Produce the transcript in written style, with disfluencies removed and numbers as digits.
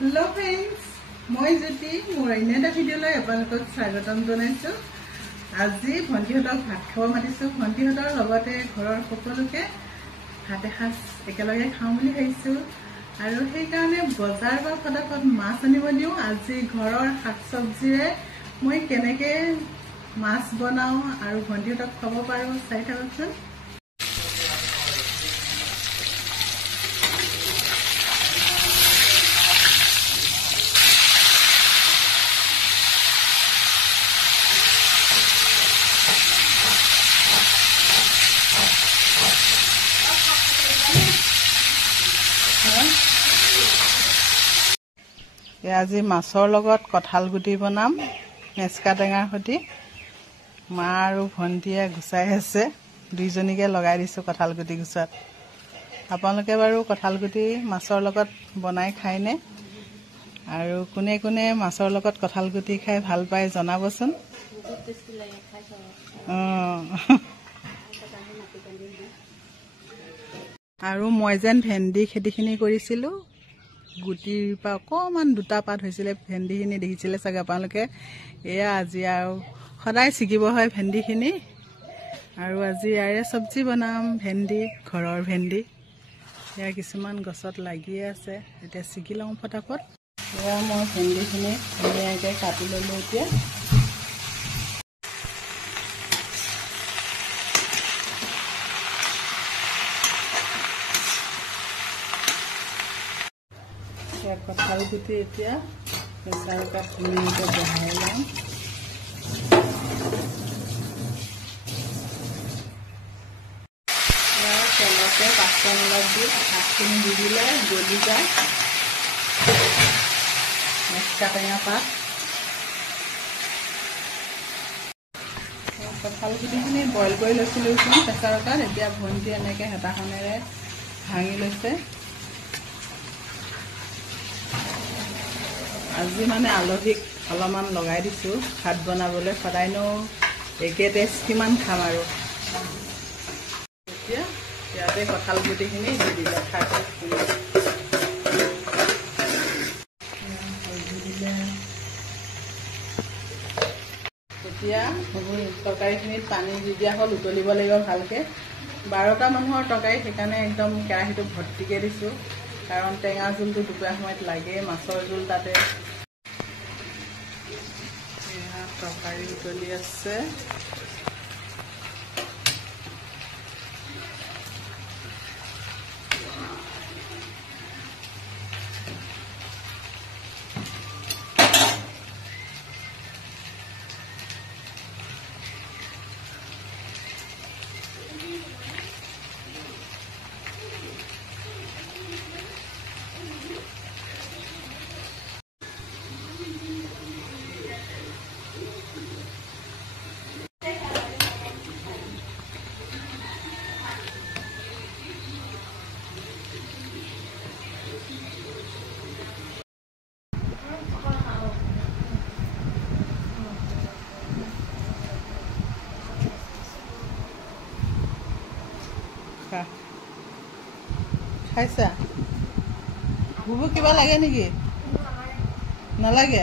Hello friends, মই জ্যোতি মোৰ অন্য এটা ভিডিঅ'লৈ আপোনালোকক স্বাগতম জনাইছো। আজি ভণ্টিহঁতক ভাত খাব মাতিছো। ভণ্টিহঁতৰ লগতে ঘৰৰ সকলোকে ভাত এসাঁজ একেলগে খাওঁ বুলি ভাবিছো আৰু সেইকাৰণে বজাৰ বা ফটাফট মাছ আনিব দিওঁ। আজি ঘৰৰ শাক চব্জিৰে মই কেনেকৈ মাছ বনাওঁ আৰু ভণ্টিহঁতক খাব পাৰোঁ চাই থাককচোন। আজি মাছৰ লগত কঁঠাল গুটি বনাম মেচকা টেঙাৰ সৈতে। মা আৰু ভণ্টিয়ে গুচাই আছে, দুইজনীকে লগাই দিছোঁ কঁঠাল গুটি গুচোৱাত। আপোনালোকে বাৰু কঁঠাল গুটি মাছৰ লগত বনাই খায়নে? আৰু কোনে কোনে মাছৰ লগত কঁঠাল গুটি খাই ভাল পায় জনাবচোন। আৰু মই যেন ভেন্দি খেতিখিনি কৰিছিলোঁ, গুটিৰ পৰা অকণমান দুটা পাত হৈছিলে ভেন্দিখিনি, দেখিছিলে চাগে আপোনালোকে। এয়া আজি আৰু সদায় ছিগিব হয় ভেন্দিখিনি, আৰু আজি ইয়াৰে চব্জি বনাম। ভেন্দি, ঘৰৰ ভেন্দি, এয়া কিছুমান গছত লাগিয়ে আছে। এতিয়া ছিগি লওঁ ফটাফট। এয়া মই ভেন্দিখিনি ধুনীয়াকৈ কাটি ল'লোঁ। এতিয়া কঁঠাল গুটি এতিয়া প্ৰেছাৰ কুকাৰত ধুনীয়াকৈ বহাই লওঁ। তেলতে পাঁচফোৰণ অলপ দি শাকখিনি দি দিলে গলি যায়। মেচকা টেঙা পাত, কঁঠাল গুটিখিনি বইল কৰি লৈছিলোঁ প্ৰেছাৰ কুকাৰত। এতিয়া ভণ্টি এনেকৈ হেতাখনেৰে ভাঙি লৈছে। আজি মানে আলহীক অলপমান লগাই দিছোঁ ভাত বনাবলৈ। সদায়নো একে টেষ্ট কিমান খাম আৰু। এতিয়া ইয়াতে কঁঠাল গুটিখিনি দি দিলে, এতিয়া তৰকাৰীখিনিত পানী দি দিয়া হ'ল, উতলিব লাগিব ভালকৈ। 12টা মানুহৰ তৰকাৰী, সেইকাৰণে একদম কেৰাহীটো ভৰ্তিকৈ দিছোঁ, কাৰণ টেঙা জোলটো দুপৰীয়া সময়ত লাগেই, মাছৰ জোল তাতে। তৰকাৰী উতলি আছে। খাইছা? বুবু কিবা লাগে নেকি? নালাগে?